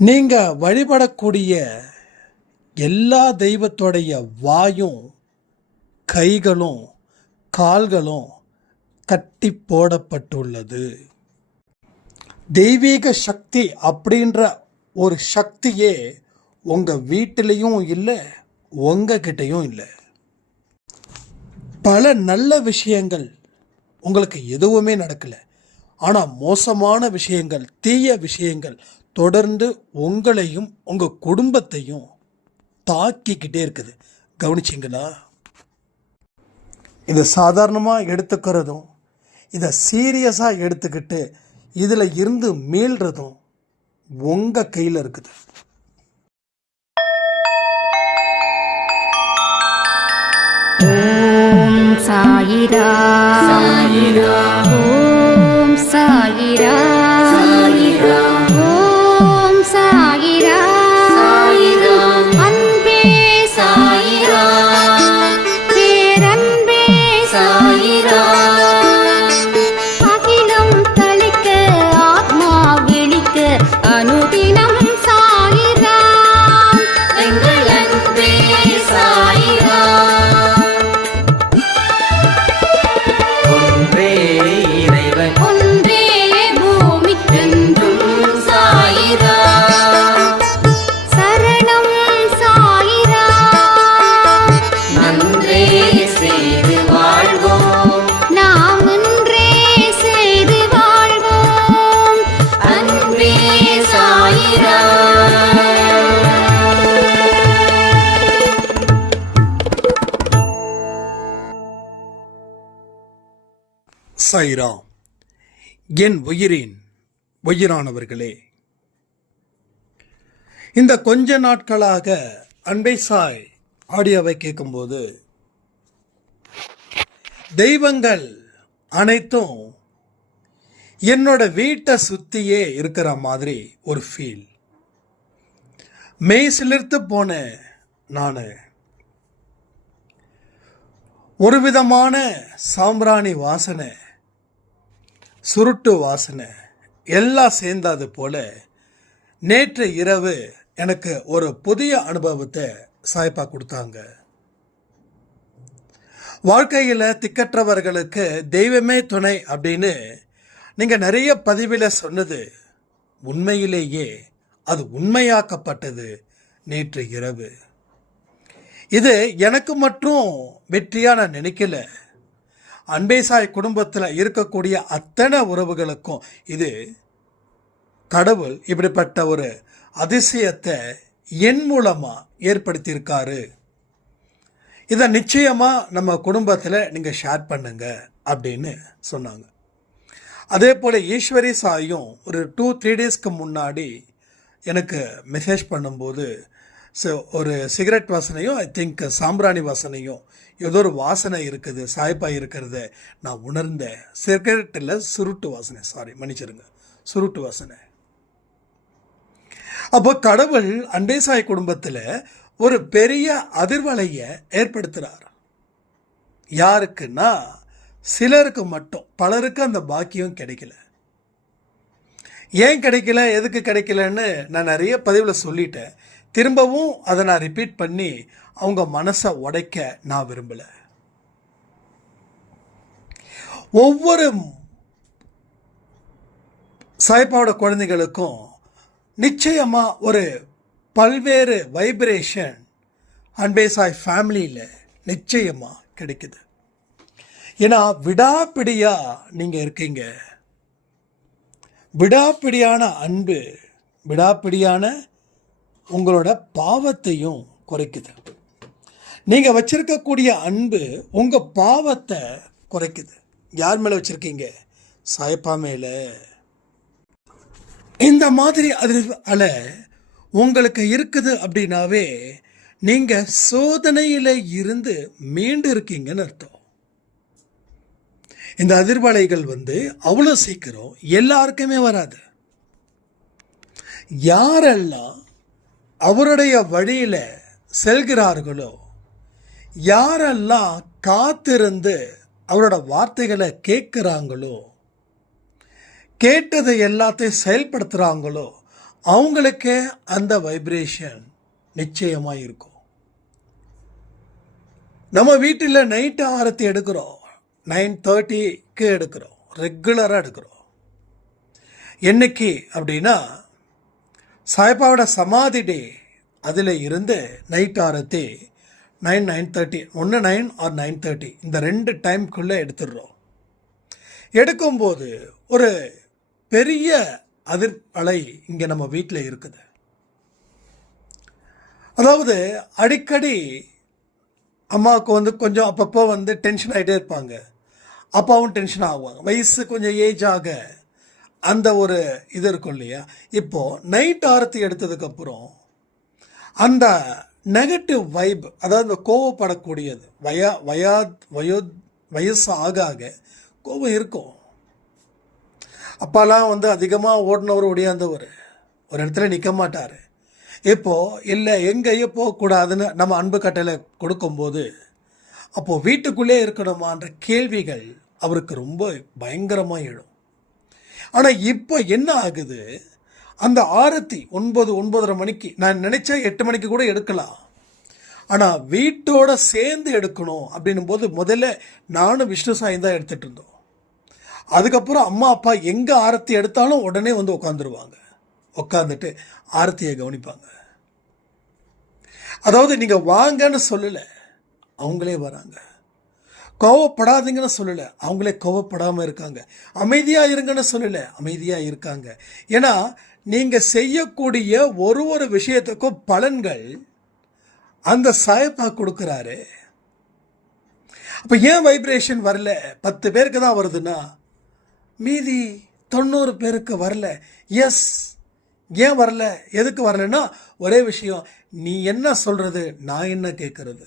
நீங்க வழிபடக்கூடிய எல்லா தெய்வத்தோடைய வாயும் கைகளும் கால்களும் கட்டி போடப்பட்டுள்ளது. தெய்வீக சக்தி அப்படின்ற ஒரு சக்தியே உங்க வீட்டிலையும் இல்லை, உங்ககிட்டையும் இல்லை. பல நல்ல விஷயங்கள் உங்களுக்கு எதுவுமே நடக்கலை, ஆனால் மோசமான விஷயங்கள், தீய விஷயங்கள் தொடர்ந்து உங்களையும் உங்கள் குடும்பத்தையும் தாக்கிக்கிட்டே இருக்குது. கவனிச்சிங்களா? இதை சாதாரணமாக எடுத்துக்கிறதும் இதை சீரியஸாக எடுத்துக்கிட்டு இதில் இருந்து மீள்றதும் உங்கள் கையில் இருக்குது. ஓம் சாயிரா சாயிரா, ஓம் சாயிரா சாயிரா, ஓம் சாயிரா சாயிரா, அன்பே சாயிரா, பேரன்பே சாயிரா, அகிலம் தளிக்க ஆத்மா விழிக்க அனுதினம் சாயிரா, எங்கள் அன்பே சாயிரா. ஒன்றே இறைவன், ஒன்றே பூமிக்கென்றும் சாயிரா, சரணம் சாயிரா, நன்றே செய்து வாழ்வோம், நாம் ஒன்றே செய்து வாழ்வோம், அன்பே சாயிரா. சாய்ராம். என் உயிரானவர்களே, இந்த கொஞ்ச நாட்களாக அன்பை சாய் ஆடியோவை கேட்கும்போது தெய்வங்கள் அனைத்தும் என்னோட வீட்டை சுற்றியே இருக்கிற மாதிரி ஒரு ஃபீல். மெய் சிலிர்த்து போன நான் ஒரு விதமான சாம்பிராணி வாசனை, சுருட்டு வாசனை எல்லாம் சேர்ந்தது போல நேற்று இரவு எனக்கு ஒரு புதிய அனுபவத்தை சாய்ப்பா கொடுத்தாங்க. வாழ்க்கையில் திக்கற்றவர்களுக்கு தெய்வமே துணை அப்படின்னு நீங்கள் நிறைய பதிவில் சொன்னது உண்மையிலேயே அது உண்மையாக்கப்பட்டது நேற்று இரவு. இது எனக்கு மட்டும் வெற்றியா நான் நினைக்கல, அன்பே சாய் குடும்பத்தில் இருக்கக்கூடிய அத்தனை உறவுகளுக்கும் இது கடவுள் இப்படிப்பட்ட ஒரு அதிசயத்தை என் மூலமாக ஏற்படுத்தியிருக்காரு. இதை நிச்சயமாக நம்ம குடும்பத்தில் நீங்கள் ஷேர் பண்ணுங்க அப்படின்னு சொன்னாங்க. அதே போல் ஈஸ்வரி சாயும் ஒரு 2-3 டேஸ்க்கு முன்னாடி எனக்கு மெசேஜ் பண்ணும்போது ஒரு சிகரெட் வாசனையும் ஐ திங்க் சாம்பிராணி வாசனையும் ஏதோ ஒரு வாசனை இருக்குது சாய்ப்பா இருக்கிறத நான் உணர்ந்தேன். சிகரெட் இல்லை, சுருட்டு வாசனை, சாரி மன்னிச்சிருங்க, சுருட்டு வாசனை. அப்போ கடவுள் அன்பே சாய் குடும்பத்தில் ஒரு பெரிய அதிர்வலையை ஏற்படுத்துகிறார். யாருக்குன்னா சிலருக்கு மட்டும், பலருக்கு அந்த பாக்கியம் கிடைக்கல. ஏன் கிடைக்கல, எதுக்கு கிடைக்கலன்னு நான் நிறைய பதிவில் சொல்லிட்டேன். திரும்பவும் அதை நான் ரிப்பீட் பண்ணி அவங்க மனசை உடைக்க நான் விரும்பலை. ஒவ்வொரு சாய்ப்பாவோட குழந்தைகளுக்கும் நிச்சயமாக ஒரு பல்வேறு வைப்ரேஷன் அன்பே சாய் ஃபேமிலியில் நிச்சயமாக கிடைக்குது. ஏன்னா விடாப்பிடியாக நீங்கள் இருக்கீங்க. விடாப்பிடியான அன்பு, விடாப்பிடியான உங்களோட பாவத்தையும் குறைக்குது. நீங்கள் வச்சிருக்கக்கூடிய அன்பு உங்கள் பாவத்தை குறைக்குது. யார் மேலே வச்சுருக்கீங்க? சாய்ப்பா மேலே. இந்த மாதிரி அலை உங்களுக்கு இருக்குது அப்படின்னாவே நீங்கள் சோதனையில் இருந்து மீண்டு இருக்கீங்கன்னு அர்த்தம். இந்த அதிர்வலைகள் அவ்வளோ சீக்கிரம் எல்லாருக்குமே வராது. யாரெல்லாம் அவருடைய வழியில் செல்கிறார்களோ, யாரெல்லாம் காத்திருந்து அவரோட வார்த்தைகளை கேட்குறாங்களோ, கேட்டதை எல்லாத்தையும் செயல்படுத்துகிறாங்களோ, அவங்களுக்கு அந்த வைப்ரேஷன் நிச்சயமாக இருக்கும். நம்ம வீட்டில் நைட்டு ஆரத்தி எடுக்கிறோம், 9:30க்கு எடுக்கிறோம், ரெகுலராக எடுக்கிறோம். என்னைக்கு அப்படின்னா சாய்பாவோட சமாதி டே, அதில் இருந்து நைட் ஆரத்தி 9:30 ஒன்று 9 ஆர் 9:30 இந்த 2 டைம்குள்ளே எடுத்துடுறோம். எடுக்கும்போது ஒரு பெரிய அதிர்வலை இங்கே நம்ம வீட்டில் இருக்குது. அதாவது அடிக்கடி அம்மாவுக்கு கொஞ்சம் அப்பப்போ டென்ஷன் ஆகிட்டே இருப்பாங்க, அப்பாவும் டென்ஷன் ஆகுவாங்க. வயசு கொஞ்சம் ஏஜ் ஆக அந்த ஒரு இது இருக்கும் இல்லையா. இப்போது நைட் ஆரத்தி எடுத்ததுக்கப்புறம் அந்த நெகட்டிவ் வைப், அதாவது இந்த கோவப்படக்கூடியது, வயசு ஆக ஆக கோபம் இருக்கும். அப்பாலாம் அதிகமாக ஓடினவர் ஒடியாந்தவர், ஒரு இடத்துல நிற்க மாட்டார். இப்போது இல்லை எங்கேயோ போகக்கூடாதுன்னு நம்ம அன்பு கட்டளை கொடுக்கும்போது அப்போது வீட்டுக்குள்ளே இருக்கணுமான்ற கேள்விகள் அவருக்கு ரொம்ப பயங்கரமாக எழும். ஆனால் இப்போ என்ன ஆகுது, அந்த ஆரத்தி 9-9:30 மணிக்கு, நான் நினச்சா 8 மணிக்கு கூட எடுக்கலாம், ஆனால் வீட்டோட சேர்ந்து எடுக்கணும் அப்படின்னும் போது முதல்ல நானும் விஷ்ணு சாயும் தான் எடுத்துகிட்டு இருந்தோம். அதுக்கப்புறம் அம்மா அப்பா எங்கே ஆரத்தி எடுத்தாலும் உடனே உட்காந்துருவாங்க, உட்காந்துட்டு ஆரத்தியை கவனிப்பாங்க. அதாவது நீங்கள் வாங்கன்னு சொல்லலை, அவங்களே வராங்க. கோவப்படாதீங்கன்னு சொல்லலை, அவங்களே கோவப்படாமல் இருக்காங்க. அமைதியாக இருங்கன்னு சொல்லலை, அமைதியாக இருக்காங்க. ஏன்னா நீங்கள் செய்யக்கூடிய ஒரு விஷயத்துக்கும் பலன்கள் அந்த சாயப்பா கொடுக்குறாரு. அப்போ ஏன் வைப்ரேஷன் வரல? 10 பேருக்கு தான் வருதுன்னா மீதி 90 பேருக்கு வரல. எஸ், ஏன் வரல, எதுக்கு வரலன்னா ஒரே விஷயம், நீ என்ன சொல்கிறது நான் என்ன கேட்கறது,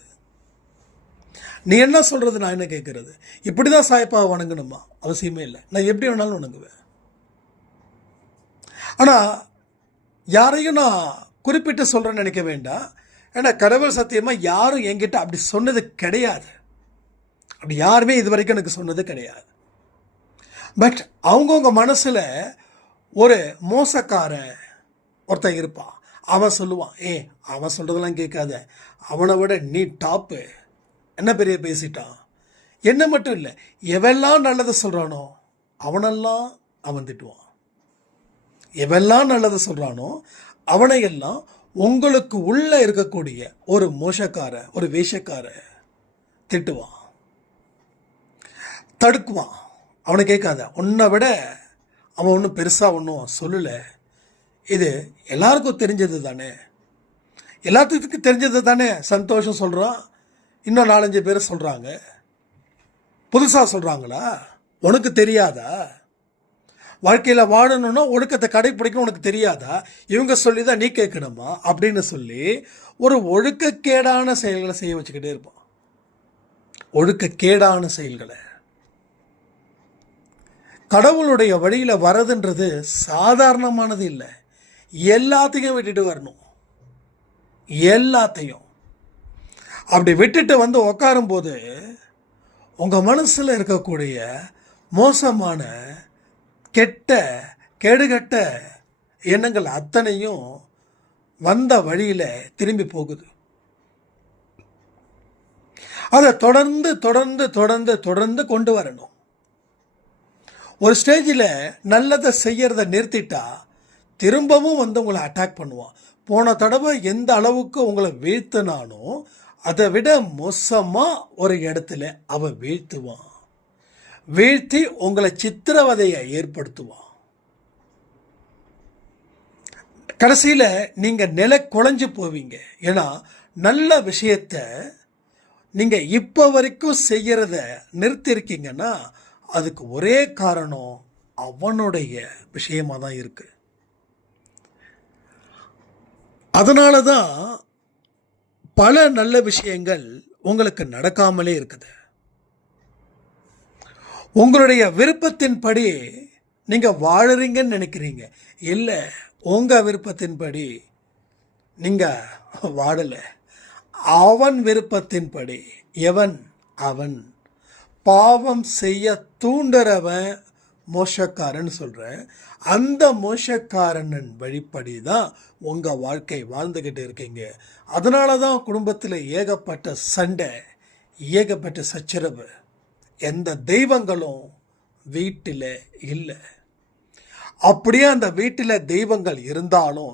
நீ என்ன சொல்கிறது நான் என்ன கேட்கறது. இப்படி தான் சாயப்பாவை வணங்கணுமா? அவசியமே இல்லை, நான் எப்படி வேணாலும் வணங்குவேன். ஆனால் யாரையும் நான் குறிப்பிட்டு சொல்கிறேன்னு நினைக்க வேண்டாம். ஏன்னா கடவுள் சத்தியமாக யாரும் என்கிட்ட அப்படி சொன்னது கிடையாது, அப்படி யாருமே இது வரைக்கும் எனக்கு சொன்னது கிடையாது. பட் அவங்கவுங்க மனசில் ஒரு மோசக்காரன் ஒருத்தன் இருப்பான், அவன் சொல்லுவான், அவன் சொல்கிறதெல்லாம் கேட்காத, அவனை விட நீ டாப்பு, என்ன பெரிய பேசிட்டான். என்ன மட்டும் இல்லை, எவெல்லாம் நல்லதை சொல்கிறானோ அவனெல்லாம் அவன் திட்டுவான், எவெல்லாம் நல்லதை சொல்கிறானோ அவனையெல்லாம் உங்களுக்கு உள்ளே இருக்கக்கூடிய ஒரு மோசக்கார, ஒரு வேஷக்கார திட்டுவான், தடுக்குவான். அவனை கேட்காத, உன்னை விட அவன் ஒன்றும் பெருசாக ஒன்றும் சொல்லலை, இது எல்லாருக்கும் தெரிஞ்சது தானே, எல்லாத்துக்கும் தெரிஞ்சது தானே. சந்தோஷம் சொல்கிறான், இன்னும் 4-5 பேர் சொல்கிறாங்க, புதுசாக சொல்கிறாங்களா? உனக்கு தெரியாதா? வாழ்க்கையில் வாழணும்னா ஒழுக்கத்தை கடைப்பிடிக்கணும் உனக்கு தெரியாதா? இவங்க சொல்லி தான் நீ கேட்கணுமா அப்படின்னு சொல்லி ஒரு ஒழுக்கக்கேடான செயல்களை செய்ய வச்சுக்கிட்டே இருப்பான். ஒழுக்கக்கேடான செயல்களை. கடவுளுடைய வழியில் வரதுன்றது சாதாரணமானது இல்லை, எல்லாத்தையும் விட்டுட்டு வரணும், எல்லாத்தையும். அப்படி விட்டுட்டு உட்காரும்போது உங்கள் மனசில் இருக்கக்கூடிய மோசமான கேடுகட்ட எண்ணங்கள் அத்தனையும் வந்த வழியில் திரும்பி போகுது. அதை தொடர்ந்து தொடர்ந்து தொடர்ந்து தொடர்ந்து கொண்டு வரணும். ஒரு ஸ்டேஜில் நல்லதை செய்யறதை நிறுத்திட்டா திரும்பவும் உங்களை அட்டாக் பண்ணுவான். போன தடவை எந்த அளவுக்கு உங்களை வீழ்த்தினானோ அதை விட மோசமாக ஒரு இடத்துல அவன் வீழ்த்துவான், வீழ்த்தி உங்களை சித்திரவதையை ஏற்படுத்துவான். கடைசியில் நீங்கள் நிலை குலைஞ்சு போவீங்க. ஏன்னா நல்ல விஷயத்தை நீங்கள் இப்போ வரைக்கும் செய்கிறத நிறுத்திருக்கீங்கன்னா அதுக்கு ஒரே காரணம் அவனுடைய விஷயமாக தான் இருக்குது. அதனால தான் பல நல்ல விஷயங்கள் உங்களுக்கு நடக்காமலே இருக்குது. உங்களுடைய விருப்பத்தின்படி நீங்கள் வாழறீங்கன்னு நினைக்கிறீங்க, இல்லை, உங்கள் விருப்பத்தின்படி நீங்கள் வாழலை. அவன் விருப்பத்தின்படி. அவன் பாவம் செய்ய தூண்டுறவன் மோசக்காரன் சொல்கிறேன். அந்த மோசக்காரன் வழிப்படி தான் உங்கள் வாழ்க்கை வாழ்ந்துக்கிட்டு இருக்கீங்க. அதனால தான் குடும்பத்தில் ஏகப்பட்ட சண்டை, ஏகப்பட்ட சச்சரவு. எந்த தெய்வங்களும் வீட்டில் இல்லை. அப்படியே அந்த வீட்டில் தெய்வங்கள் இருந்தாலும்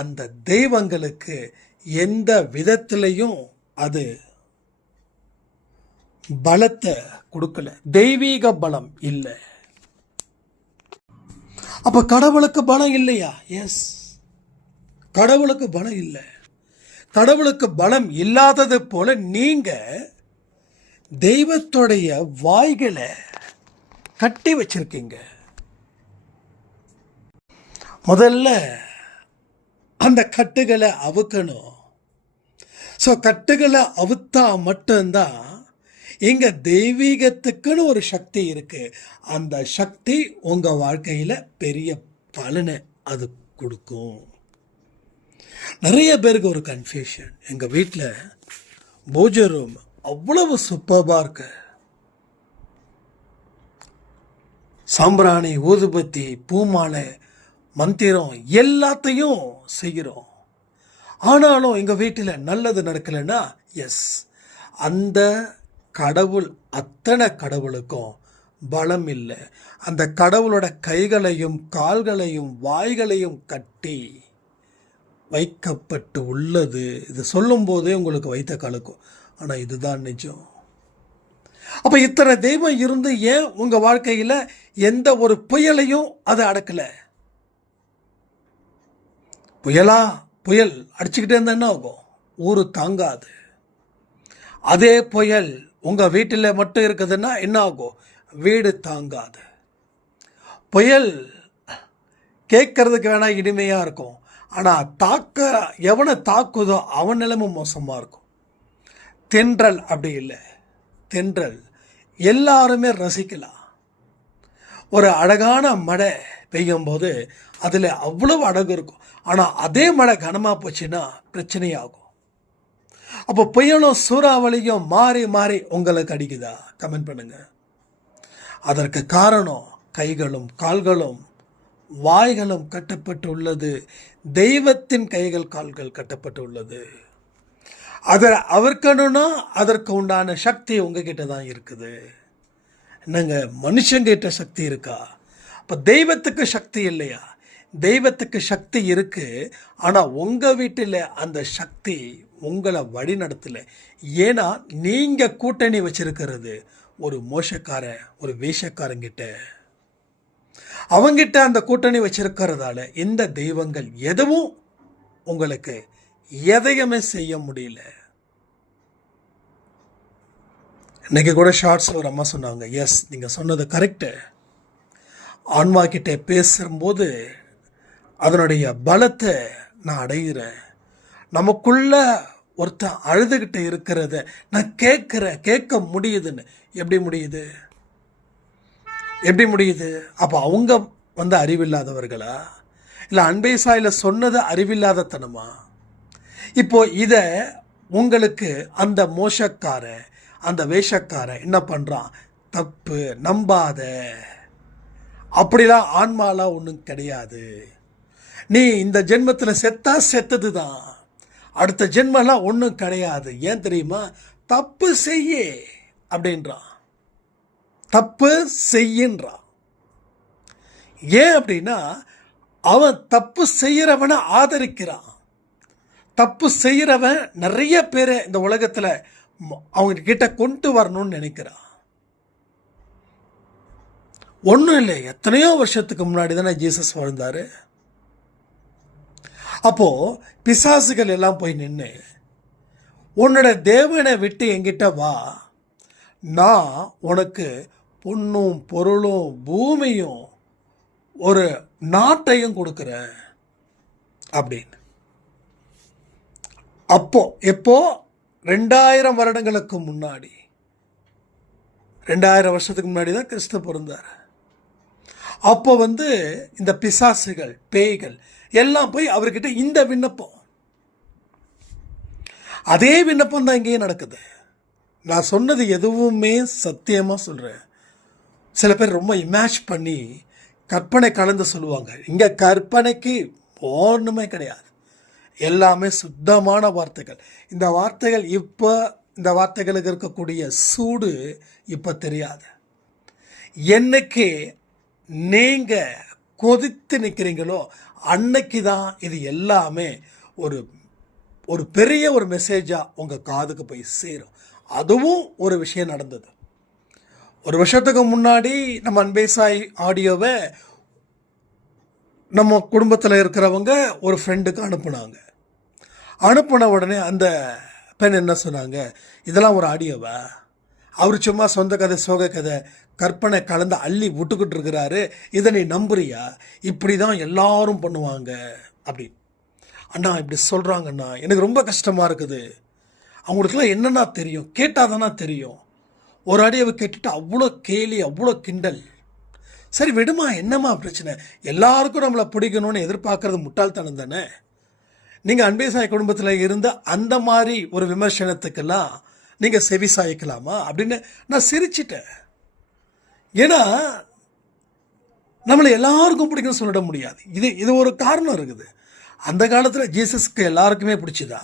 அந்த தெய்வங்களுக்கு எந்த விதத்திலையும் அது பலத்தை கொடுக்கல, தெய்வீக பலம் இல்லை. அப்ப கடவுளுக்கு பலம் இல்லையா? எஸ், கடவுளுக்கு பலம் இல்லை. கடவுளுக்கு பலம் இல்லாதது போல நீங்க தெய்வத்துடைய வாய்களை கட்டி வச்சிருக்கீங்க. முதல்ல அந்த கட்டுகளை அவுக்கணும். ஸோ கட்டுகளை அவுத்தா மட்டும்தான் இங்க தெய்வீகத்துக்குன்னு ஒரு சக்தி இருக்கு. அந்த சக்தி உங்க வாழ்க்கையில பெரிய பலனை அது கொடுக்கும். நிறைய பேருக்கு ஒரு கன்ஃபியூஷன். எங்க வீட்டில் பூஜை ரூம் அவ்வளவு சூப்பராக இருக்கு. சாம்பிராணி, ஊதுபத்தி, பூமாலை, மந்திரம் எல்லாத்தையும் செய்கிறோம். ஆனாலும் எங்கள் வீட்டில் நல்லது நடக்கலைன்னா, எஸ், அந்த கடவுள், அத்தனை கடவுளுக்கும் பலம் இல்லை. அந்த கடவுளோட கைகளையும் கால்களையும் வாய்களையும் கட்டி வைக்கப்பட்டு உள்ளது. இது சொல்லும் போதே உங்களுக்கு வைத்த கலக்கும். ஆனால் இதுதான் நிஜம். அப்போ இத்தனை தெய்வம் இருந்து ஏன் உங்கள் வாழ்க்கையில் எந்த ஒரு புயலையும் அது அடக்கலை? புயல் அடிச்சுக்கிட்டே இருந்தா என்ன ஆகும்? ஊரு தாங்காது. அதே புயல் உங்கள் வீட்டில் மட்டும் இருக்குதுன்னா என்ன ஆகும்? வீடு தாங்காது. புயல் கேட்கறதுக்கு வேணா இனிமையாக இருக்கும், ஆனால் எவனை தாக்குதோ அவன் நிலைமை மோசமாக இருக்கும். தென்றல் அப்படி இல்லை. தென்றல் எல்லாருமே ரசிக்கலாம். ஒரு அழகான மழை பெய்யும் போது அதில் அவ்வளவு அழகு இருக்கும். ஆனால் அதே மழை கனமாக போச்சுன்னா பிரச்சனையாகும். அப்போ புயலும் சூறாவளியும் மாறி மாறி உங்களுக்கு அடிக்குதா? கமெண்ட் பண்ணுங்க. அதற்கு காரணம் கைகளும் கால்களும் வாய்களும் கட்டப்பட்டு உள்ளது. தெய்வத்தின் கைகள் கால்கள் கட்டப்பட்டு உள்ளது. அதை அவர்க்கணும்னா அதற்கு உண்டான சக்தி உங்ககிட்ட தான் இருக்குது. என்னங்க, மனுஷங்கிட்ட சக்தி இருக்கா? அப்போ தெய்வத்துக்கு சக்தி இல்லையா? தெய்வத்துக்கு சக்தி இருக்கு. ஆனால் உங்கள் வீட்டில் அந்த சக்தி உங்களை வழி நடத்தலை. ஏன்னா நீங்கள் கூட்டணி வச்சிருக்கிறது ஒரு மோசக்காரன், ஒரு வேஷக்காரங்கிட்ட. அவங்கிட்ட அந்த கூட்டணி வச்சிருக்கிறதால இந்த தெய்வங்கள் எதுவும் உங்களுக்கு எதையுமே செய்ய முடியல. இன்னைக்கு கூட ஷார்ட்ஸ் ஒரு அம்மா சொன்னாங்க, எஸ், நீங்கள் சொன்னது கரெக்டு. ஆன்மா கிட்ட பேசும்போது அதனுடைய பலத்தை நான் அடைகிறேன். நமக்குள்ள ஒருத்தன் அழுதுகிட்டு இருக்கிறத நான் கேட்க முடியுதுன்னு. எப்படி முடியுது? அப்போ அவங்க அறிவில்லாதவர்களா? இல்லை அன்பே சாயில் சொன்னது அறிவில்லாதத்தனமா? இப்போ இதை உங்களுக்கு அந்த மோசக்காரன், அந்த வேஷக்காரன் என்ன பண்ணுறான்? தப்பு, நம்பாத, அப்படிலாம் ஆன்மாலாம் ஒன்றும் கிடையாது. நீ இந்த ஜென்மத்தில் செத்தது தான், அடுத்த ஜென்மெல்லாம் ஒன்றும் கிடையாது. ஏன் தெரியுமா? தப்பு செய்ய அப்படின்றான், தப்பு செய்யன்றான். ஏன் அப்படின்னா அவன் தப்பு செய்கிறவனை ஆதரிக்கிறான். தப்பு செய்கிறவன் நிறைய பேரை இந்த உலகத்தில் அவங்க கிட்ட கொண்டு வரணும்னு நினைக்கிறான். ஒன்றும் இல்லை, எத்தனையோ வருஷத்துக்கு முன்னாடி தானே ஜீசஸ் வாழ்ந்தாரு. அப்போ பிசாசுகள் எல்லாம் போய் நின்று, உன்னோட தேவனை விட்டு என்கிட்ட வா, நான் உனக்கு பொண்ணும் பொருளும் பூமியும் ஒரு நாட்டையும் கொடுக்குறேன் அப்படின்னு. அப்போ எப்போ 2000 வருடங்களுக்கு முன்னாடி, 2000 வருஷத்துக்கு முன்னாடி தான் கிறிஸ்து பிறந்தார். அப்போ இந்த பிசாசுகள், பேய்கள் எல்லாம் போய் அவர்கிட்ட இந்த விண்ணப்பம், அதே விண்ணப்பம் தான் இங்கேயே நடக்குது. நான் சொன்னது எதுவுமே சத்தியமாக சொல்கிறேன். சில பேர் ரொம்ப இமேஜ் பண்ணி கற்பனை கலந்து சொல்லுவாங்க. இங்கே கற்பனைக்கு ஒன்றுமே கிடையாது, எல்லாமே சுத்தமான வார்த்தைகள். இந்த வார்த்தைகள் இந்த வார்த்தைகளுக்கு இருக்கக்கூடிய சூடு இப்போ தெரியாது. என்னைக்கு நீங்கள் கொதித்து நிற்கிறீங்களோ அன்னைக்கு தான் இது எல்லாமே ஒரு பெரிய ஒரு மெசேஜாக உங்கள் காதுக்கு போய் சேரும். அதுவும் ஒரு விஷயம் நடந்தது. ஒரு வருஷத்துக்கு முன்னாடி நம்ம அன்பே சாய் ஆடியோவை நம்ம குடும்பத்தில் இருக்கிறவங்க ஒரு ஃப்ரெண்டுக்கு அனுப்புன உடனே அந்த பெண் என்ன சொன்னாங்க, இதெல்லாம் ஒரு ஆடியோவா? அவர் சும்மா சொந்த கதை சோக கதை கற்பனை கலந்து அள்ளி விட்டுக்கிட்டு இருக்கிறாரு, இதை நீ நம்புறியா? இப்படி தான் எல்லாரும் பண்ணுவாங்க அப்படின்னு. அண்ணா இப்படி சொல்கிறாங்கண்ணா, எனக்கு ரொம்ப கஷ்டமாக இருக்குது. அவங்களுக்குலாம் என்னென்னா தெரியும், கேட்டால் தானே தெரியும். ஒரு ஆடியோவை கேட்டுட்டு அவ்வளோ கேலி, அவ்வளோ கிண்டல். சரி விடுமா, என்னம்மா பிரச்சனை? எல்லாருக்கும் நம்மளை பிடிக்கணும்னு எதிர்பார்க்கறது முட்டாள்தனம் தானே. நீங்கள் அன்பே சாய் குடும்பத்தில் இருந்த அந்த மாதிரி ஒரு விமர்சனத்துக்கெல்லாம் நீங்கள் செவி சாய்க்கலாமா அப்படின்னு நான் சிரிச்சிட்டேன். ஏன்னா நம்மளை எல்லாருக்கும் பிடிக்கும்னு சொல்லிட முடியாது. இது ஒரு காரணம் இருக்குது. அந்த காலத்தில் ஜீசஸ்க்கு எல்லாருக்குமே பிடிச்சதா?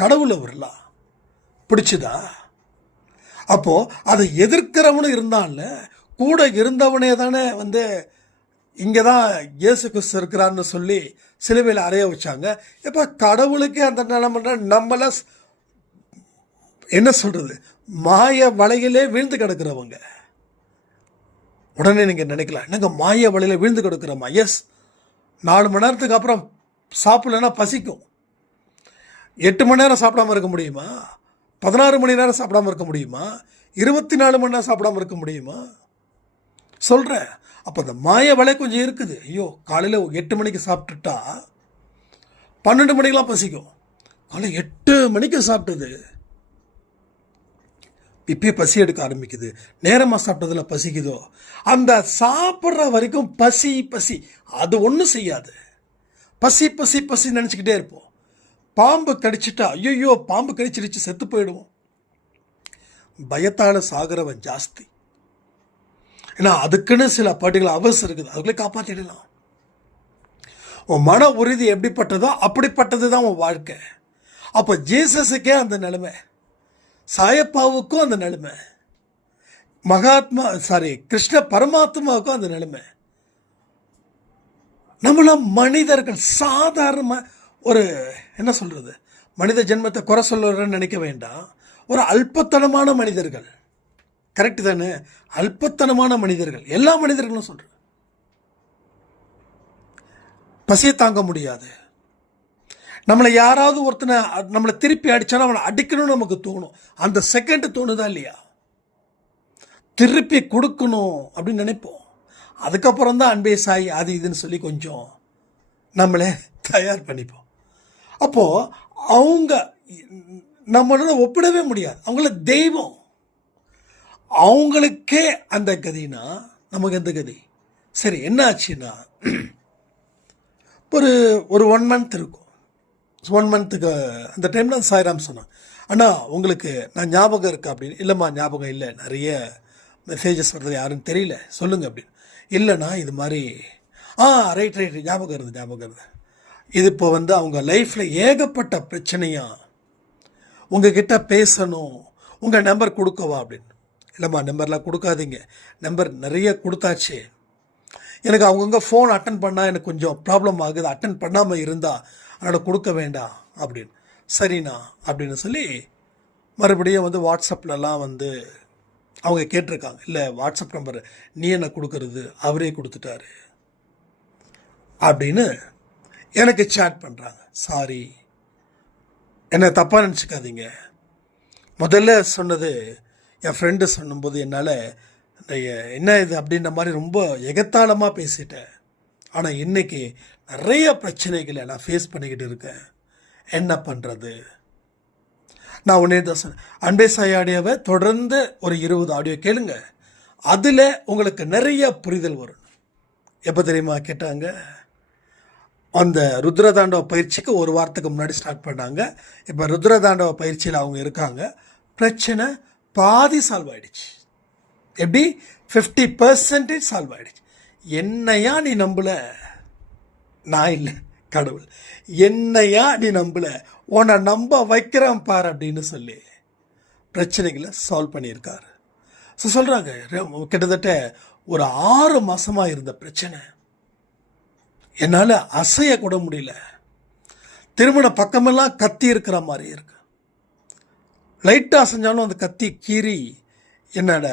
கடவுளை வரலாம் பிடிச்சதா? அப்போது அதை எதிர்க்கிறவனும் இருந்தான்ல, கூட இருந்தவனே தானே இங்கே தான் இயேசு கிறிஸ்து இருக்கிறான்னு சொல்லி சிலுவையில் அறைய வச்சாங்க. இப்போ கடவுளுக்கே அந்த நிலைமைன்னா நம்மளை என்ன சொல்கிறது, மாய வலையிலே வீழ்ந்து கிடக்கிறவங்க. உடனே நீங்கள் நினைக்கலாம், என்னங்க மாய வலையில் வீழ்ந்து கிடக்கிறோமா? எஸ், 4 மணி நேரத்துக்கு அப்புறம் சாப்பிடலன்னா பசிக்கும். 8 மணி நேரம் சாப்பிடாமல் இருக்க முடியுமா? 16 மணி நேரம் சாப்பிடாமல் இருக்க முடியுமா? 24 மணி நேரம் சாப்பிடாமல் இருக்க முடியுமா? சொல்கிறேன். அப்போ அந்த மாய வலை கொஞ்சம் இருக்குது. ஐயோ, காலையில் 8 மணிக்கு சாப்பிட்டுட்டா 12 மணிக்கெலாம் பசிக்கும். காலையில் 8 மணிக்கு சாப்பிட்டது இப்பயே பசி எடுக்க ஆரம்பிக்குது. நேரமாக சாப்பிட்டதில் பசிக்குதோ, அந்த சாப்பிட்ற வரைக்கும் பசி அது ஒன்றும் செய்யாது. பசி நினச்சிக்கிட்டே இருப்போம். பாம்பு கடிச்சிட்டா ஐயோ பாம்பு கடிச்சிருச்சு செத்து போயிடுவோம். பயத்தால் சாகிறவன் ஜாஸ்தி. ஏன்னா அதுக்குன்னு சில பர்டிகுலர் அவர்ஸ் இருக்குது, அதுக்குள்ளே காப்பாற்றிடலாம். உன் மன உறுதி எப்படிப்பட்டதோ அப்படிப்பட்டது தான் உன் வாழ்க்கை. அப்போ ஜீசஸுக்கே அந்த நிலைமை, சாயப்பாவுக்கும் அந்த நிலைமை, கிருஷ்ண பரமாத்மாவுக்கும் அந்த நிலைமை. நம்மளாம் மனிதர்கள் சாதாரணமாக ஒரு என்ன சொல்கிறது, மனித ஜென்மத்தை குறை சொல்லுறேன்னு நினைக்க வேண்டாம். ஒரு அல்பத்தனமான மனிதர்கள், கரெக்டு தானே? அல்பத்தனமான மனிதர்கள், எல்லா மனிதர்களும் சொல்கிறேன். பசியை தாங்க முடியாது. நம்மளை யாராவது ஒருத்தனை நம்மளை திருப்பி அடித்தாலும் அவனை அடிக்கணும்னு நமக்கு தோணும். அந்த செகண்ட் தோணுதா இல்லையா? திருப்பி கொடுக்கணும் அப்படின்னு நினைப்போம். அதுக்கப்புறம் தான் அன்பே சாய் அது இதுன்னு சொல்லி கொஞ்சம் நம்மளே தயார் பண்ணிப்போம். அப்போது அவங்க நம்மளோட ஒப்பிடவே முடியாது. அவங்கள தெய்வம். அவங்களுக்கே அந்த கதினா நமக்கு எந்த கதி? சரி, என்ன ஆச்சுன்னா ஒரு 1 மந்த் இருக்கும். 1 மந்த்துக்கு அந்த டைமில் சாய்ராம் சொன்னான், அண்ணா உங்களுக்கு நான் ஞாபகம் இருக்கா அப்படின்னு. இல்லைம்மா ஞாபகம் இல்லை, நிறைய மெசேஜஸ் வர்றது யாருன்னு தெரியல சொல்லுங்கள் அப்படின்னு. இல்லைண்ணா இது மாதிரி ரைட் ஞாபகம் இருந்தது. இது இப்போ அவங்க லைஃப்பில் ஏகப்பட்ட பிரச்சனையாக உங்ககிட்ட பேசணும், உங்கள் நம்பர் கொடுக்கவா அப்படின்னு. இல்லைம்மா நம்பர்லாம் கொடுக்காதீங்க, நம்பர் நிறைய கொடுத்தாச்சு. எனக்கு அவங்கவுங்க ஃபோன் அட்டன் பண்ணால் எனக்கு கொஞ்சம் ப்ராப்ளம் ஆகுது, அட்டன் பண்ணாமல் இருந்தால் அதனால் கொடுக்க வேண்டாம் அப்படின்னு. சரிண்ணா அப்படின்னு சொல்லி மறுபடியும் வாட்ஸ்அப்லலாம் அவங்க கேட்டிருக்காங்க. இல்லை வாட்ஸ்அப் நம்பர் நீ என்ன கொடுக்கறது, அவரே கொடுத்துட்டாரு அப்படின்னு எனக்கு சேட் பண்ணுறாங்க. சாரி, என்னை தப்பாக நினச்சிக்காதீங்க. முதல்ல சொன்னது என் ஃப்ரெண்டு சொன்னும்போது என்னால் என்ன இது அப்படின்ற மாதிரி ரொம்ப எகத்தாளமாக பேசிட்டேன். ஆனால் இன்றைக்கி நிறைய பிரச்சனைகளை நான் ஃபேஸ் பண்ணிக்கிட்டு இருக்கேன். என்ன பண்ணுறது? நான் உடனே தான் சொன்னேன், அன்பே சாய் ஆடியோவை தொடர்ந்து ஒரு 20 ஆடியோ கேளுங்க, அதில் உங்களுக்கு நிறைய புரிதல் வரும். எப்போ தெரியுமா கேட்டாங்க? அந்த ருத்ரதாண்டவ பயிற்சிக்கு 1 வாரத்துக்கு முன்னாடி ஸ்டார்ட் பண்ணாங்க. இப்போ ருத்ரதாண்டவ பயிற்சியில் அவங்க இருக்காங்க. பிரச்சனை பாதி சால்வ் ஆகிடுச்சு. எப்படி 50% சால்வ் ஆயிடுச்சு. என்னையா நீ நம்பல? நான் இல்லை, கடவுள். என்னையா நீ நம்பல? உன்னை நம்ப வைக்கிறான் பார் அப்படின்னு சொல்லி பிரச்சனைகளை சால்வ் பண்ணியிருக்காரு. ஸோ சொல்கிறாங்க, கிட்டத்தட்ட ஒரு 6 மாதமாக இருந்த பிரச்சனை என்னால் அசைய கூட முடியல. திருமண பக்கமெல்லாம் கத்தி இருக்கிற மாதிரி இருக்கு. லைட்டாக செஞ்சாலும் அந்த கத்தி கீறி என்னோட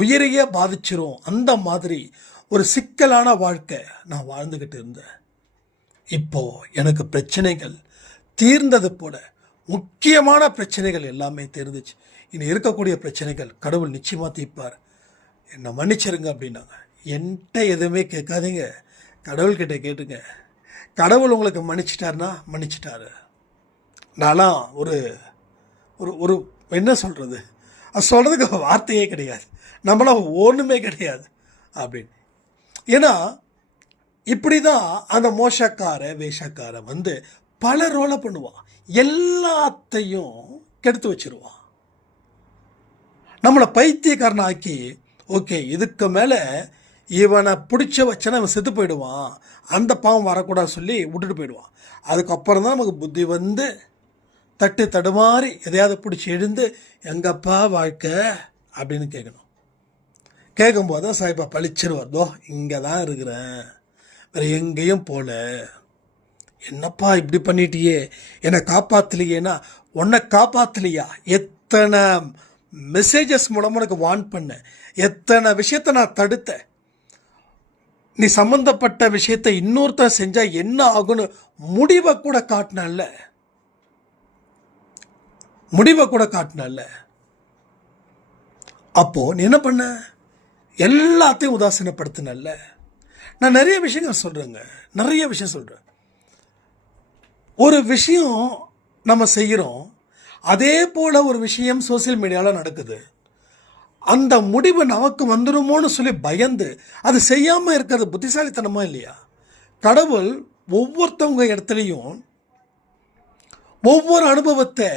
உயிரையே பாதிச்சிரும். அந்த மாதிரி ஒரு சிக்கலான வாழ்க்கை நான் வாழ்ந்துக்கிட்டு இருந்தேன். இப்போது எனக்கு பிரச்சனைகள் தீர்ந்தது போல முக்கியமான பிரச்சனைகள் எல்லாமே தீர்ந்துச்சு. இனி இருக்கக்கூடிய பிரச்சனைகள் கடவுள் நிச்சயமாக தீர்ப்பார், என்னை மன்னிச்சிருங்க அப்படின்னாங்க. என்கிட்ட எதுவுமே கேட்காதீங்க, கடவுள்கிட்ட கேட்டுங்க. கடவுள் உங்களுக்கு மன்னிச்சிட்டாருன்னா மன்னிச்சிட்டாரு. நான்லாம் ஒரு ஒரு ஒரு என்ன சொல்கிறது, அது சொல்கிறதுக்கு வார்த்தையே கிடையாது, நம்மளாம் ஒன்றுமே கிடையாது அப்படின்னு. ஏன்னா இப்படி தான் அந்த வேஷக்கார வந்து பல ரோலை பண்ணுவான், எல்லாத்தையும் கெடுத்து வச்சிருவான், நம்மளை பைத்தியக்காரனாக்கி. ஓகே, இதுக்கு மேலே இவனை பிடிச்ச வச்சனா இவன் செத்து போயிடுவான், அந்த பாவம் வரக்கூடாது சொல்லி விட்டுட்டு போயிடுவான். அதுக்கப்புறம் தான் நமக்கு புத்தி வந்து தட்டு தடுமாறி எதையாவது பிடிச்சி எழுந்து எங்கப்பா வாழ்க்கை அப்படின்னு கேட்கணும். கேட்கும்போது தான் சாய்ப்பா பழிச்சிருவார், தோ இங்கே தான் இருக்கிறேன், வேறு எங்கேயும் போல. என்னப்பா இப்படி பண்ணிட்டியே, என்னை காப்பாற்றலையேனா, உன்னை காப்பாற்றலையா? எத்தனை மெசேஜஸ் மூலமாக எனக்கு வார்ன் பண்ண, எத்தனை விஷயத்தை நான் தடுத்தேன். நீ சம்மந்தப்பட்ட விஷயத்தை இன்னொருத்தர் செஞ்சால் என்ன ஆகுன்னு முடிவை கூட காட்டினல்ல, அப்போ நீ என்ன பண்ண? எல்லாத்தையும் உதாசீனப்படுத்தினல்ல. நான் நிறைய விஷயங்கள் சொல்கிறேங்க, நிறைய விஷயம் சொல்கிறேன். ஒரு விஷயம் நம்ம செய்கிறோம், அதே போல் ஒரு விஷயம் சோசியல் மீடியாவில் நடக்குது. அந்த முடிவு நமக்கு வந்துடுமோன்னு சொல்லி பயந்து அது செய்யாமல் இருக்கிறது புத்திசாலித்தனமா இல்லையா? கடவுள் ஒவ்வொருத்தவங்க இடத்துலையும் ஒவ்வொரு அனுபவத்தை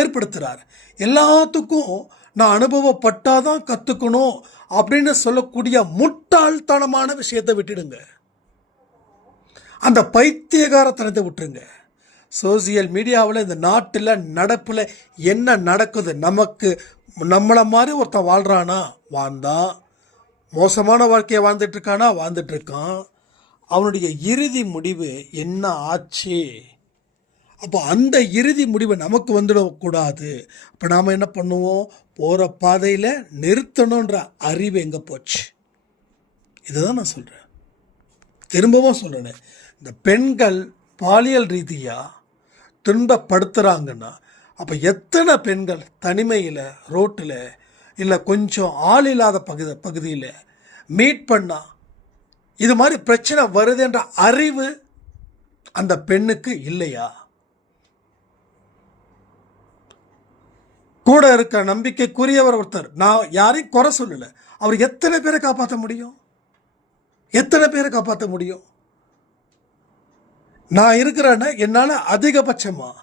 ஏற்படுத்துகிறார். எல்லாத்துக்கும் நான் அனுபவப்பட்டாதான் கற்றுக்கணும் அப்படின்னு சொல்லக்கூடிய முட்டாள்தனமான விஷயத்தை விட்டுடுங்க, அந்த பைத்தியகாரத்தனத்தை விட்டுருங்க. சோசியல் மீடியாவில் இந்த நாட்டில் நடப்பில் என்ன நடக்குது, நம்மளை மாதிரி ஒருத்தன் வாழ்கிறானா வாழ்ந்தான், மோசமான வாழ்க்கையை வாழ்ந்துட்டுருக்கான், அவனுடைய இறுதி முடிவு என்ன ஆச்சு? அப்போ அந்த இறுதி முடிவு நமக்கு வந்துடக்கூடாது. அப்போ நாம் என்ன பண்ணுவோம்? போகிற பாதையில் நிறுத்தணுன்ற அறிவு எங்கே போச்சு? இதுதான் நான் சொல்கிறேன், திரும்பவும் சொல்கிறேன். இந்த பெண்கள் பாலியல் ரீதியாக துன்பப்படுத்துகிறாங்கன்னா, அப்போ எத்தனை பெண்கள் தனிமையில் ரோட்டில் இல்லை கொஞ்சம் ஆள் இல்லாத பகுதியில் மீட் பண்ணால் இது மாதிரி பிரச்சனை வருதுன்ற அறிவு அந்த பெண்ணுக்கு இல்லையா? கூட இருக்க நம்பிக்கைக்குரியவர் ஒருத்தர், நான் யாரையும் குறை சொல்லலை, அவர் எத்தனை பேரை காப்பாற்ற முடியும்? நான் இருக்கிறேன்னா என்னால் அதிகபட்சமாக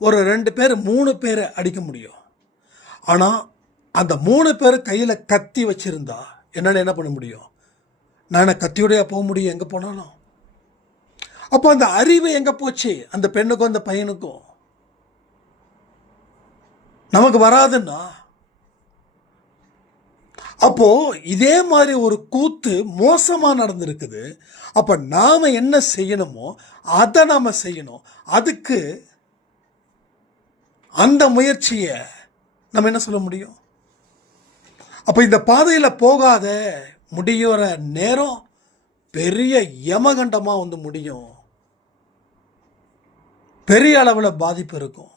ஒரு 2 பேர் 3 பேரை அடிக்க முடியும். ஆனால் அந்த 3 பேர் கையில் கத்தி வச்சுருந்தா என்னால் என்ன பண்ண முடியும்? நான் கத்தியோடைய போக முடியும் எங்கே போனாலும். அப்போ அந்த அறிவு எங்கே போச்சு அந்த பெண்ணுக்கும் அந்த பையனுக்கும்? நமக்கு வராதுன்னா அப்போ இதே மாதிரி ஒரு கூத்து மோசமாக நடந்திருக்குது. அப்போ நாம் என்ன செய்யணுமோ அதை நாம் செய்யணும். அதுக்கு அந்த முயற்சியை நம்ம என்ன சொல்ல முடியும்? அப்போ இந்த பாதையில் போகாத முடிகிற நேரம் பெரிய யமகண்டமாக வந்து முடியும், பெரிய அளவில் பாதிப்பு இருக்கும்.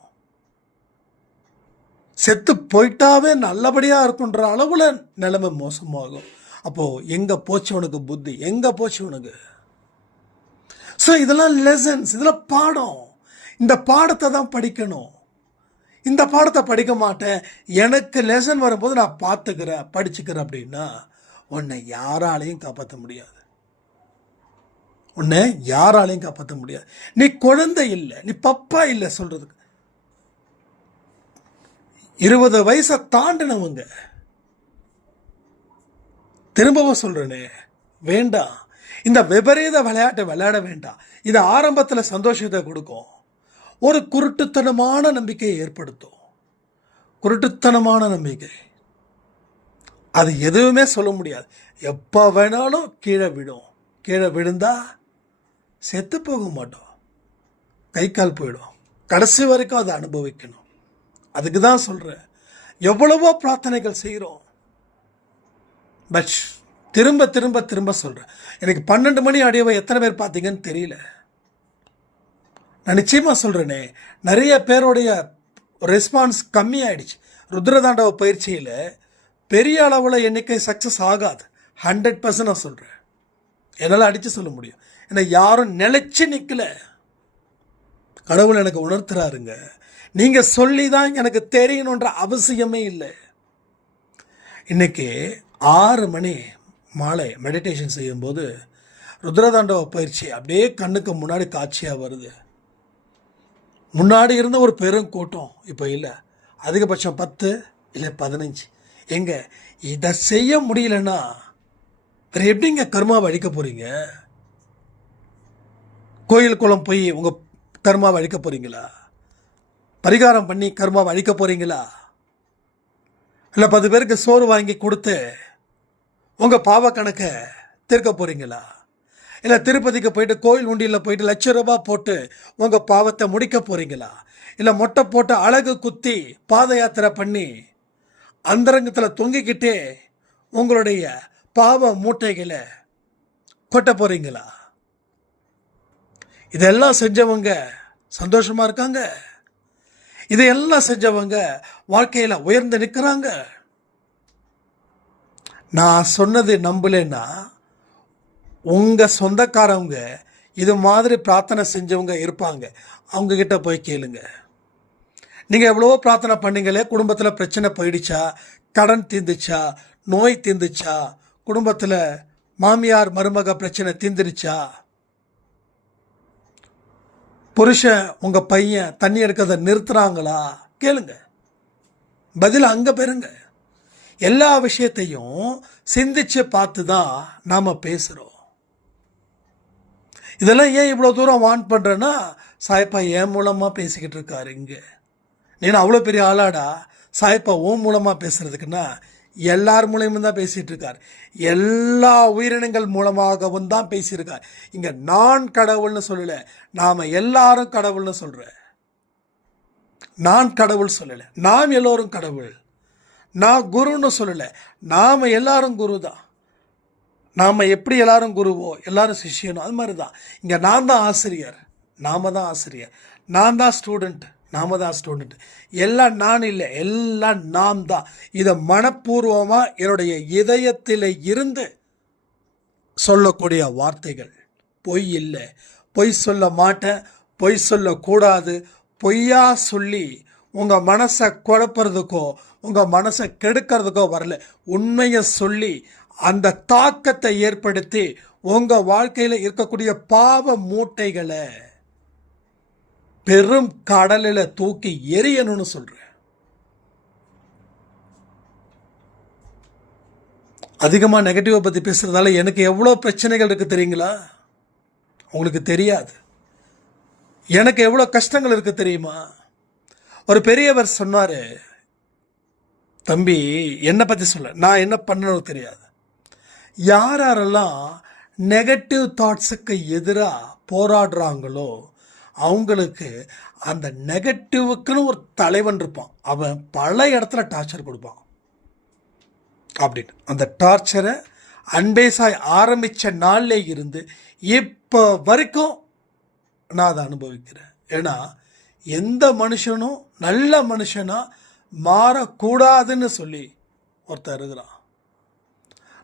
செத்து போயிட்டாவே நல்லபடியாக இருக்குன்ற அளவில் நிலைமை மோசமாகும். அப்போது எங்கே போச்சு உனக்கு புத்தி, எங்கே போச்சு உனக்கு? ஸோ இதெல்லாம் லெசன்ஸ், இதெல்லாம் பாடம். இந்த பாடத்தை தான் படிக்கணும். இந்த பாடத்தை படிக்க மாட்டேன், எனக்கு லெசன் வரும்போது நான் படிச்சுக்கிறேன் அப்படின்னா உன்னை யாராலையும் காப்பாற்ற முடியாது. நீ குழந்தை இல்லை, நீ பப்பா இல்லை சொல்கிறதுக்கு. 20 வயசை தாண்டினவங்க திரும்பவும் சொல்கிறேனே, வேண்டாம். இந்த விபரீத விளையாட்டை விளையாட வேண்டாம். இது ஆரம்பத்தில் சந்தோஷத்தை கொடுக்கும், ஒரு குருட்டுத்தனமான நம்பிக்கையை ஏற்படுத்தும். குருட்டுத்தனமான நம்பிக்கை அது எதுவுமே சொல்ல முடியாது. எப்போ வேணாலும் கீழே விடும். கீழே விழுந்தா செத்து போக மாட்டோம், கை கால் போயிடும். கடைசி வரைக்கும் அதை அனுபவிக்கணும். அதுக்கு தான் சொல்கிறேன், எவ்வளவோ பிரார்த்தனைகள் செய்கிறோம். பட் திரும்ப திரும்ப திரும்ப சொல்கிறேன், எனக்கு 12 மணி ஆடியோவை எத்தனை பேர் பார்த்தீங்கன்னு தெரியல. நான் நிச்சயமாக சொல்கிறேனே, நிறைய பேருடைய ரெஸ்பான்ஸ் கம்மியாயிடுச்சு. ருத்ரதாண்டவ பயிற்சியில் பெரிய அளவில் எண்ணிக்கை சக்ஸஸ் ஆகாது. 100% நான் சொல்கிறேன், என்னால் அடித்து சொல்ல முடியும். ஏன்னா யாரும் நிலைச்சு நிற்கல. கடவுள் எனக்கு உணர்த்துறாருங்க, நீங்கள் சொல்லி தான் எனக்கு தெரியணுன்ற அவசியமே இல்லை. இன்னைக்கு 6 மணி மாலை மெடிடேஷன் செய்யும்போது ருத்ரதாண்டவ பயிற்சி அப்படியே கண்ணுக்கு முன்னாடி காட்சியாக வருது. முன்னாடி இருந்த ஒரு பெரும் கூட்டம் இப்போ இல்லை, அதிகபட்சம் 10 இல்லை 15. எங்க இதை செய்ய முடியலன்னா வேறு எப்படிங்க கர்மாவை அழிக்க போகிறீங்க? கோயில் குளம் போய் உங்கள் கர்மாவை அழிக்க போகிறீங்களா? பரிகாரம் பண்ணி கர்மாவை அழிக்க போகிறீங்களா? இல்லை 10 பேருக்கு சோறு வாங்கி கொடுத்து உங்கள் பாவ கணக்கை தீர்க்க போகிறீங்களா? இல்லை திருப்பதிக்கு போயிட்டு கோயில் உண்டியில் போயிட்டு ₹1,00,000 போட்டு உங்கள் பாவத்தை முடிக்க போகிறீங்களா? இல்லை மொட்டை போட்டு அழகு குத்தி பாத யாத்திரை பண்ணி அந்தரங்கத்தில் தொங்கிக்கிட்டே உங்களுடைய பாவ மூட்டைகளை கொட்ட போகிறீங்களா? இதெல்லாம் செஞ்சவங்க சந்தோஷமாக இருக்காங்க. இதையெல்லாம் செஞ்சவங்க வாழ்க்கையில் உயர்ந்து நிற்கிறாங்க. நான் சொன்னது நம்பலைன்னா உங்கள் சொந்தக்காரவங்க இது மாதிரி பிரார்த்தனை செஞ்சவங்க இருப்பாங்க, அவங்கக்கிட்ட போய் கேளுங்க. நீங்கள் எவ்வளவோ பிரார்த்தனை பண்ணீங்களே, குடும்பத்தில் பிரச்சனை போயிடுச்சா, கடன் தீர்ந்துச்சா, நோய் தீர்ந்துச்சா, குடும்பத்தில் மாமியார் மருமக பிரச்சனை தீர்ந்துருச்சா, புருஷன் உங்கள் பையன் தண்ணி எடுக்கிறத நிறுத்துறாங்களா, கேளுங்க. பதில் அங்கே பெறுங்க. எல்லா விஷயத்தையும் சிந்திச்சு பார்த்து தான் நாம் பேசுகிறோம். இதெல்லாம் ஏன் இவ்வளோ தூரம் வான் பண்ணுறேன்னா, சாயப்பா என் மூலமாக பேசிக்கிட்டு இருக்காரு. இங்கே நீ அவ்வளோ பெரிய ஆளாடா, சாயப்பா ஓம் மூலமாக பேசுகிறதுக்குன்னா எல்லார் மூலியமும் தான் பேசிகிட்டு இருக்கார். எல்லா உயிரினங்கள் மூலமாகவும் தான் பேசியிருக்கார். இங்கே நான் கடவுள்னு சொல்லலை, நாம் எல்லாரும் கடவுள்னு சொல்கிறேன். நான் கடவுள் சொல்லலை, நாம் எல்லோரும் கடவுள். நான் குருன்னு சொல்லலை, நாம் எல்லாரும் குரு தான். நாம் எப்படி எல்லாரும் குருவோ எல்லாரும் சிஷ்யனோ அது மாதிரி தான். இங்கே நான் தான் ஆசிரியர், நாம தான் ஆசிரியர். நான் தான் ஸ்டூடெண்ட், நாம தான் ஸ்டூடெண்ட். எல்லாம் நான் இல்லை, எல்லாம் நாம் தான். இதை மனப்பூர்வமாக என்னுடைய இதயத்தில் இருந்து சொல்லக்கூடிய வார்த்தைகள். பொய் இல்லை, பொய் சொல்ல மாட்டேன், பொய் சொல்லக்கூடாது. பொய்யா சொல்லி உங்கள் மனசை குழப்புறதுக்கோ உங்கள் மனசை கெடுக்கிறதுக்கோ வரல. உண்மையை சொல்லி அந்த தாக்கத்தை ஏற்படுத்தி உங்கள் வாழ்க்கையில் இருக்கக்கூடிய பாவ மூட்டைகளை பெரும் கடலில் தூக்கி எரியணும்னு சொல்கிறேன். அதிகமாக நெகட்டிவை பற்றி பேசுகிறதால எனக்கு எவ்வளோ பிரச்சனைகள் இருக்குது தெரியுங்களா? உங்களுக்கு தெரியாது. எனக்கு எவ்வளோ கஷ்டங்கள் இருக்குது தெரியுமா? ஒரு பெரியவர் சொன்னார், தம்பி என்னை பற்றி சொல்ல, நான் என்ன பண்ணணும் தெரியாது. யாரெல்லாம் நெகட்டிவ் தாட்ஸுக்கு எதிராக போராடுறாங்களோ அவங்களுக்கு அந்த நெகட்டிவுக்குன்னு ஒரு தலைவன் இருப்பான். அவன் பல இடத்துல டார்ச்சர் கொடுப்பான் அப்படின்னு. அந்த டார்ச்சரை அன்பேசாய் ஆரம்பித்த நாளிலே இருந்து இப்போ வரைக்கும் நான் அதை அனுபவிக்கிறேன். ஏன்னா எந்த மனுஷனும் நல்ல மனுஷனாக மாறக்கூடாதுன்னு சொல்லி ஒருத்தர் இருக்கிறான்.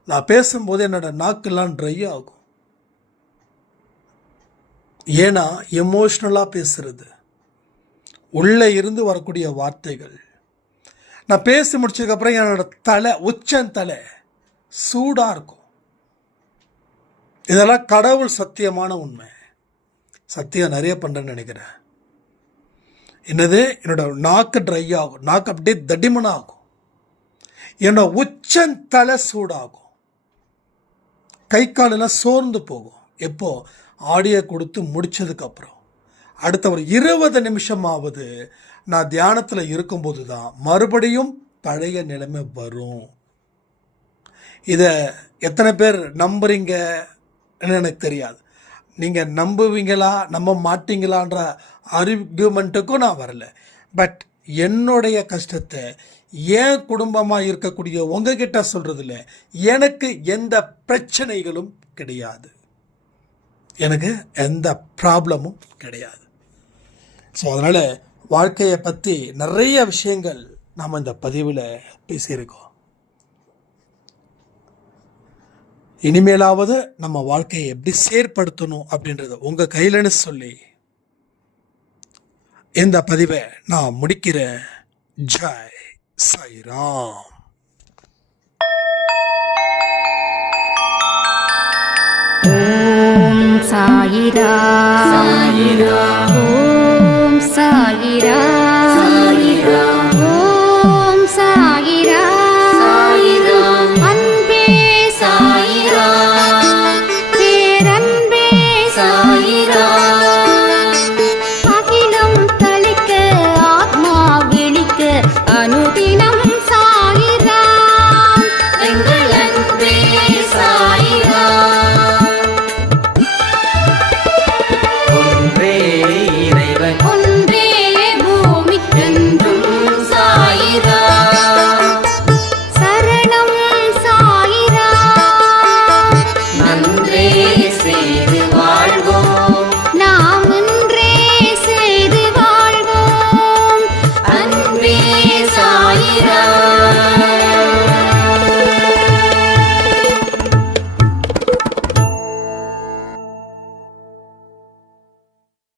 நான் பேசும்போது என்னோட நாக்கெல்லாம் ட்ரை ஆகும். ஏன்னா எமோஷ்னலாக பேசுறது, உள்ளே இருந்து வரக்கூடிய வார்த்தைகள். நான் பேசி முடிச்சதுக்கப்புறம் என்னோட தலை, உச்சந்தலை சூடாக இருக்கும். இதெல்லாம் கடவுள் சத்தியமான உண்மை. சத்தியம் நிறைய பண்ணுறேன்னு நினைக்கிறேன். என்னது, என்னோட நாக்கு ட்ரை ஆகும், நாக்கு அப்படியே தடிமனாகும், என்னோட உச்சந்தலை சூடாகும். கை காலெல்லாம் சோர்ந்து போகும். எப்போ ஆடியோ கொடுத்து முடிச்சதுக்கப்புறம் அடுத்த ஒரு 20 நிமிஷமாவது நான் தியானத்தில் இருக்கும்போது தான் மறுபடியும் பழைய நிலைமை வரும். இதை எத்தனை பேர் நம்புறீங்கன்னு எனக்கு தெரியாது. நீங்கள் நம்புவீங்களா நம்ப மாட்டீங்களான்ற ஆர்கியூமெண்ட்டுக்கும் நான் வரல. பட் என்னுடைய கஷ்டத்தை என் குடும்பமாக இருக்கக்கூடிய உங்ககிட்ட சொல்கிறதுல எனக்கு எந்த பிரச்சனைகளும் கிடையாது, எனக்கு எந்த ப்ராப்ளமும் கிடையாது. ஸோ அதனால் வாழ்க்கையை பற்றி நிறைய விஷயங்கள் நாம் இந்த பதிவில் பேசியிருக்கோம். இனிமேலாவது நம்ம வாழ்க்கையை எப்படி செயற்படுத்தணும் அப்படின்றத உங்கள் கையிலன்னு சொல்லி இந்த பதிவை நான் முடிக்கிறேன். ஜெய் சாய்ராம். ஓம் சாயிரா. சாயிரா.